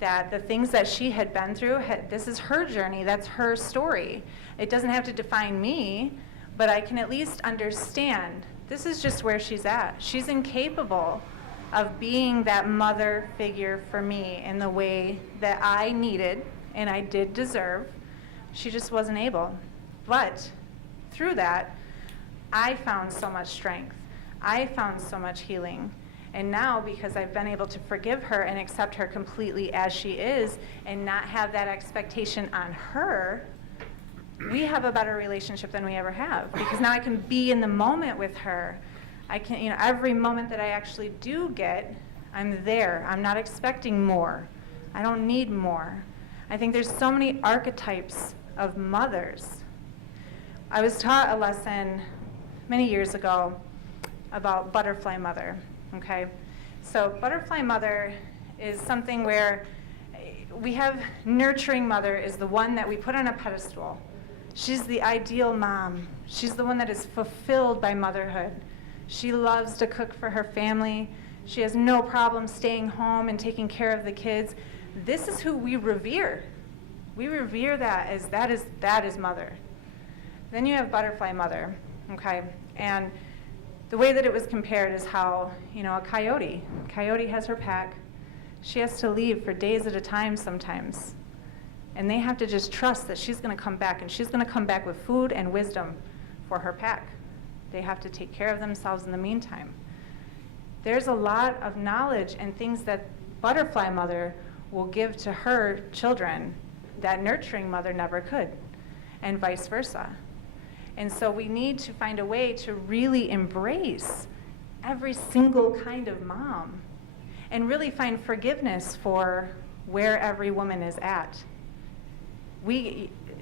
that the things that she had been through, this is her journey, that's her story. It doesn't have to define me, but I can at least understand this is just where she's at. She's incapable of being that mother figure for me in the way that I needed and I did deserve. She just wasn't able. But through that, I found so much strength. I found so much healing. And now, because I've been able to forgive her and accept her completely as she is and not have that expectation on her, we have a better relationship than we ever have. Because now I can be in the moment with her. I can, every moment that I actually do get, I'm there. I'm not expecting more. I don't need more. I think there's so many archetypes of mothers. I was taught a lesson many years ago about butterfly mother, okay? So butterfly mother is something where we have nurturing mother is the one that we put on a pedestal. She's the ideal mom. She's the one that is fulfilled by motherhood. She loves to cook for her family. She has no problem staying home and taking care of the kids. This is who we revere. We revere that as that is mother. Then you have butterfly mother, okay? And the way that it was compared is how, a coyote has her pack. She has to leave for days at a time sometimes. And they have to just trust that she's going to come back, and she's going to come back with food and wisdom for her pack. They have to take care of themselves in the meantime. There's a lot of knowledge and things that butterfly mother will give to her children that nurturing mother never could, and vice versa. And so we need to find a way to really embrace every single kind of mom and really find forgiveness for where every woman is at.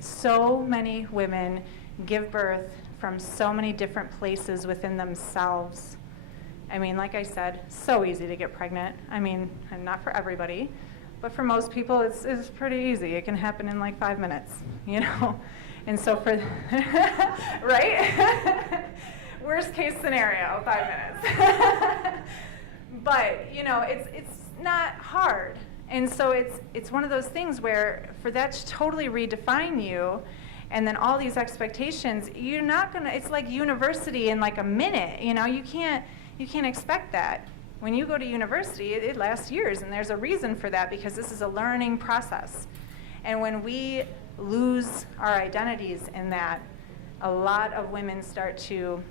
So many women give birth from so many different places within themselves. I mean, like I said, so easy to get pregnant. I mean, and not for everybody, but for most people, it's pretty easy. It can happen in like 5 minutes, And so for, right? Worst case scenario, 5 minutes. But, it's not hard. And so it's one of those things where for that to totally redefine you, and then all these expectations, you're not gonna, it's like university in like a minute, you can't expect that. When you go to university, it lasts years, and there's a reason for that, because this is a learning process. And when we lose our identities in that, a lot of women start to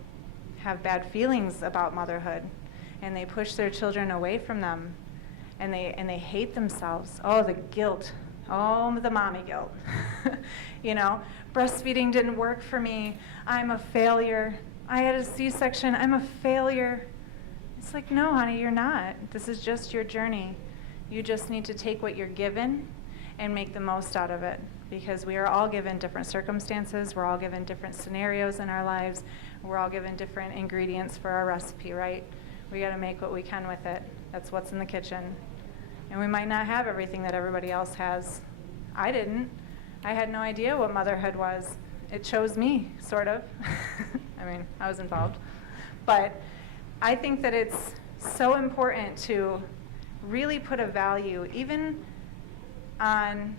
have bad feelings about motherhood, and they push their children away from them, and they hate themselves. Oh, the guilt. Oh, the mommy guilt. Breastfeeding didn't work for me. I'm a failure. I had a C-section. I'm a failure. It's like, no, honey, you're not. This is just your journey. You just need to take what you're given and make the most out of it, because we are all given different circumstances. We're all given different scenarios in our lives. We're all given different ingredients for our recipe, right? We got to make what we can with it. That's what's in the kitchen. And we might not have everything that everybody else has. I didn't. I had no idea what motherhood was. It chose me, sort of. I mean, I was involved. But I think that it's so important to really put a value, even on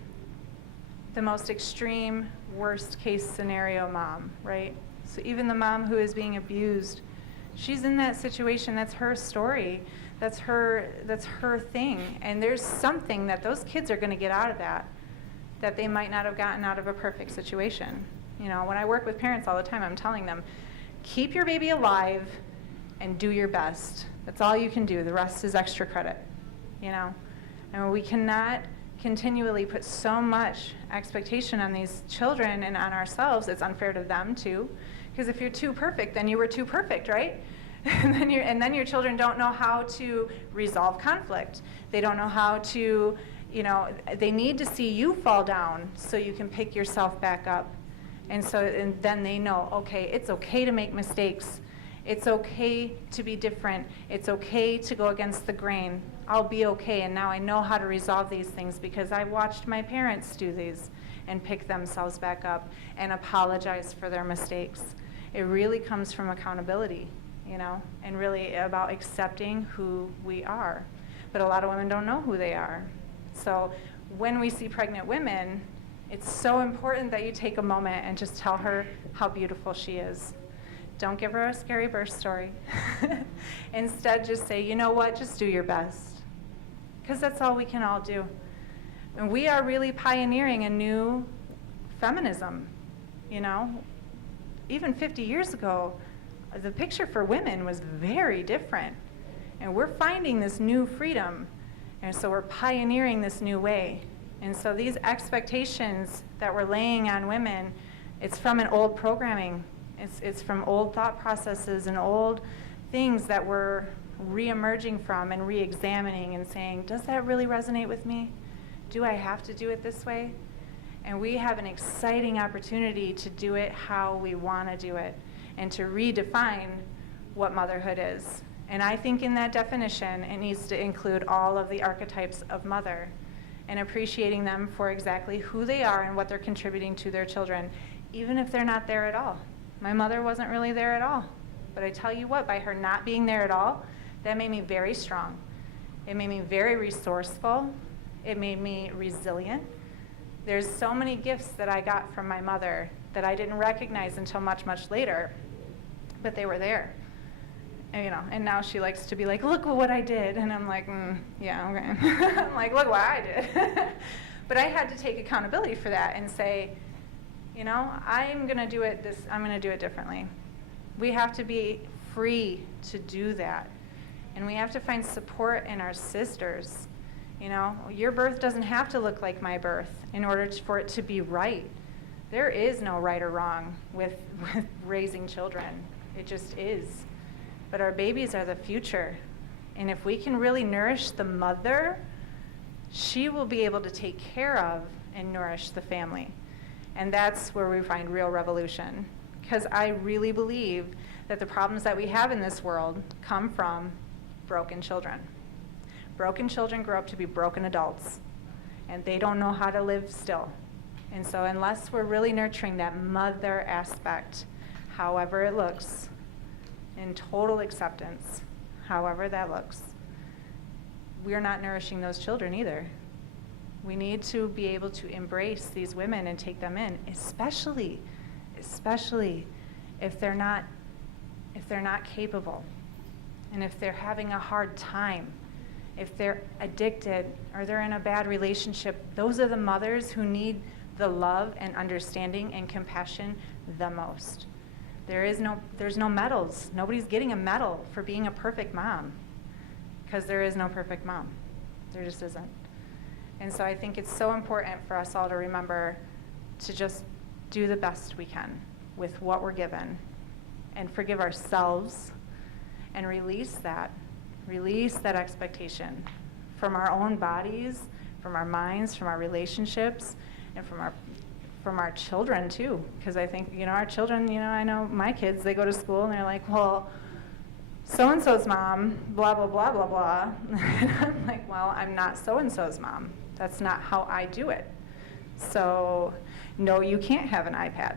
the most extreme, worst case scenario mom, right? So even the mom who is being abused, she's in that situation. That's her story. That's her thing. And there's something that those kids are going to get out of that they might not have gotten out of a perfect situation. When I work with parents all the time, I'm telling them, keep your baby alive and do your best. That's all you can do. The rest is extra credit, And we cannot continually put so much expectation on these children and on ourselves. It's unfair to them too, because if you're too perfect, then you were too perfect, right? And then your children don't know how to resolve conflict. They don't know how to, they need to see you fall down so you can pick yourself back up. And then they know, okay, it's okay to make mistakes. It's okay to be different. It's okay to go against the grain. I'll be okay, and now I know how to resolve these things because I watched my parents do these and pick themselves back up and apologize for their mistakes. It really comes from accountability, and really about accepting who we are. But a lot of women don't know who they are. So when we see pregnant women, it's so important that you take a moment and just tell her how beautiful she is. Don't give her a scary birth story. Instead, just say, you know what, just do your best. Because that's all we can all do. And we are really pioneering a new feminism, you know. Even 50 years ago, the picture for women was very different. And we're finding this new freedom. And so we're pioneering this new way. And so these expectations that we're laying on women, it's from an old programming. It's from old thought processes and old things that we're re-emerging from and re-examining and saying, does that really resonate with me? Do I have to do it this way? And we have an exciting opportunity to do it how we want to do it and to redefine what motherhood is. And I think in that definition, it needs to include all of the archetypes of mother and appreciating them for exactly who they are and what they're contributing to their children, even if they're not there at all. My mother wasn't really there at all. But I tell you what, by her not being there at all, that made me very strong. It made me very resourceful. It made me resilient. There's so many gifts that I got from my mother that I didn't recognize until much, much later, but they were there. And, you know, and now she likes to be like, look what I did. And I'm like, yeah, okay. I'm like, look what I did. But I had to take accountability for that and say, you know, I'm going to do it differently. We have to be free to do that. And we have to find support in our sisters. You know, your birth doesn't have to look like my birth in order for it to be right. There is no right or wrong with raising children. It just is. But our babies are the future. And if we can really nourish the mother, she will be able to take care of and nourish the family. And that's where we find real revolution. Because I really believe that the problems that we have in this world come from broken children. Broken children grow up to be broken adults, and they don't know how to live still. And so unless we're really nurturing that mother aspect, however it looks, in total acceptance, however that looks, we're not nourishing those children either. We need to be able to embrace these women and take them in, especially if they're not capable, and if they're having a hard time, if they're addicted or they're in a bad relationship. Those are the mothers who need the love and understanding and compassion the most. There's no medals. Nobody's getting a medal for being a perfect mom, because there is no perfect mom. There just isn't. And so I think it's so important for us all to remember to just do the best we can with what we're given and forgive ourselves and release that expectation from our own bodies, from our minds, from our relationships, and from our children too. Because I think, our children, I know my kids, they go to school and they're like, well, so-and-so's mom, blah, blah, blah, blah, blah. And I'm like, well, I'm not so-and-so's mom. That's not how I do it. So, no, you can't have an iPad.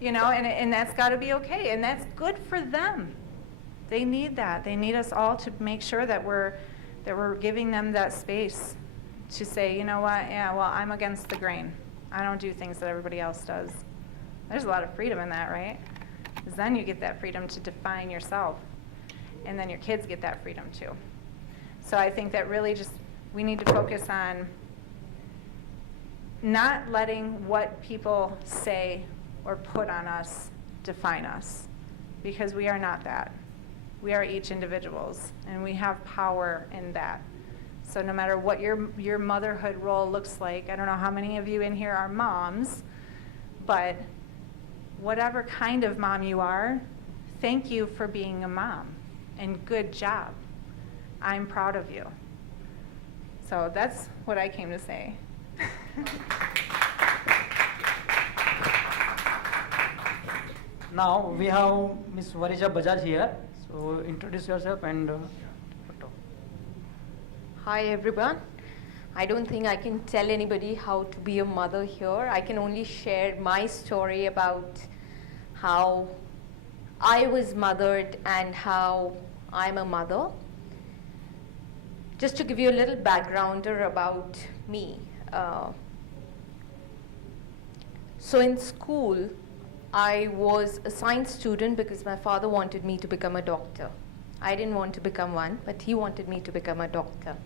And that's got to be okay, and that's good for them. They need that. They need us all to make sure that we're giving them that space to say, you know what, yeah, well, I'm against the grain. I don't do things that everybody else does. There's a lot of freedom in that, right? Because then you get that freedom to define yourself, and then your kids get that freedom too. So I think that really we need to focus on not letting what people say or put on us define us, because we are not that. We are each individuals, and we have power in that. So no matter what your motherhood role looks like, I don't know how many of you in here are moms, but whatever kind of mom you are, thank you for being a mom, and good job. I'm proud of you. So that's what I came to say. Now we have Ms. Varija Bajaj here. So introduce yourself and Hi everyone. I don't think I can tell anybody how to be a mother here. I can only share my story about how I was mothered and how I'm a mother. just to give you a little backgrounder about me. So in school, I was a science student because my father wanted me to become a doctor. I didn't want to become one, but he wanted me to become a doctor.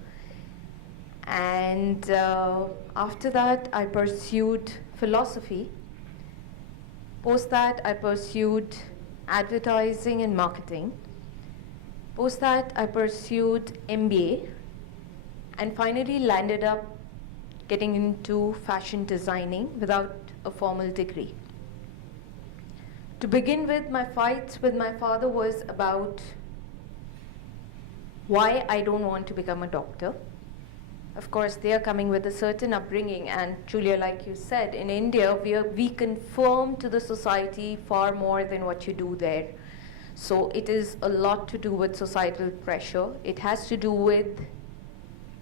And after that, I pursued philosophy. Post that, I pursued advertising and marketing. Post that, I pursued MBA. And finally landed up getting into fashion designing without a formal degree. To begin with, my fights with my father was about why I don't want to become a doctor. Of course, they are coming with a certain upbringing, and Julia, like you said, in India, we conform to the society far more than what you do there. So it is a lot to do with societal pressure. It has to do with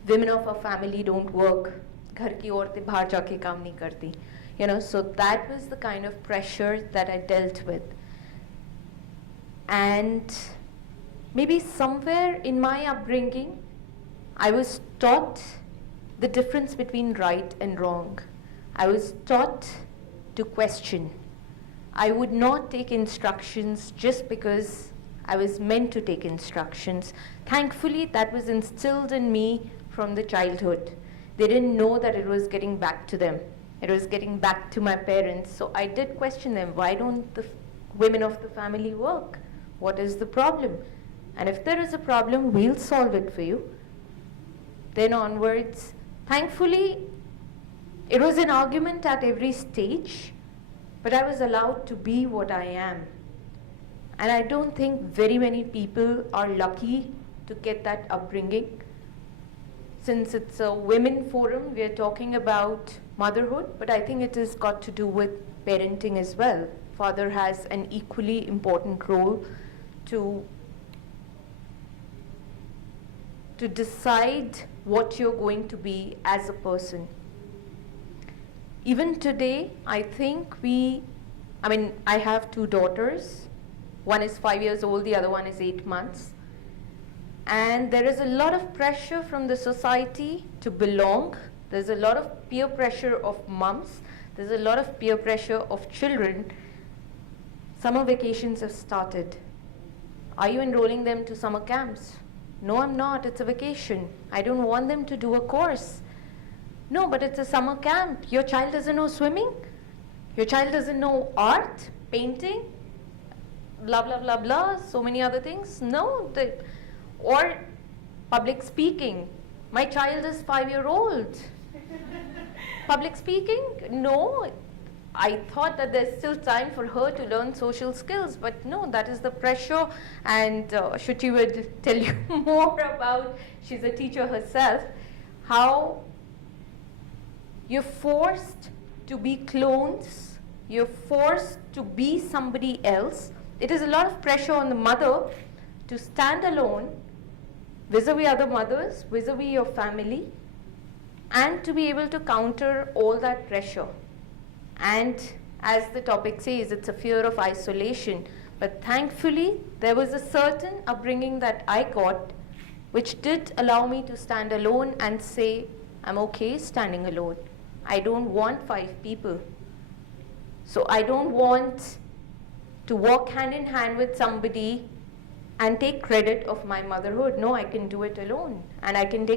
women of a family don't work. घर की औरतें बाहर जाके काम नहीं करती. So that was the kind of pressure that I dealt with. And maybe somewhere in my upbringing, I was taught the difference between right and wrong. I was taught to question. I would not take instructions just because I was meant to take instructions. Thankfully, that was instilled in me from the childhood. They didn't know that it was getting back to them. It was getting back to my parents. So I did question them. Why don't the women of the family work? What is the problem? And if there is a problem, we'll solve it for you. Then onwards, thankfully, it was an argument at every stage, but I was allowed to be what I am. And I don't think very many people are lucky to get that upbringing. Since it's a women forum, we are talking about motherhood, but I think it has got to do with parenting as well. Father has an equally important role to decide what you're going to be as a person. Even today, I think I have 2 daughters. One is 5 years old, the other one is 8 months. And there is a lot of pressure from the society to belong. There's a lot of peer pressure of moms. There's a lot of peer pressure of children. Summer vacations have started. Are you enrolling them to summer camps? No, I'm not. It's a vacation. I don't want them to do a course. No, but it's a summer camp. Your child doesn't know swimming. Your child doesn't know art, painting, blah, blah, blah, blah, so many other things. No, or public speaking. My child is 5-year-old. Public speaking? No. I thought that there's still time for her to learn social skills, but no, that is the pressure. And Shruti would tell you more about, she's a teacher herself, how you're forced to be clones, you're forced to be somebody else. It is a lot of pressure on the mother to stand alone vis-a-vis other mothers, vis-a-vis your family, and to be able to counter all that pressure. And as the topic says, it's a fear of isolation. But thankfully, there was a certain upbringing that I got which did allow me to stand alone and say, I'm okay standing alone. I don't want 5 people. So I don't want to walk hand in hand with somebody and take credit of my motherhood. No, I can do it alone. And I can take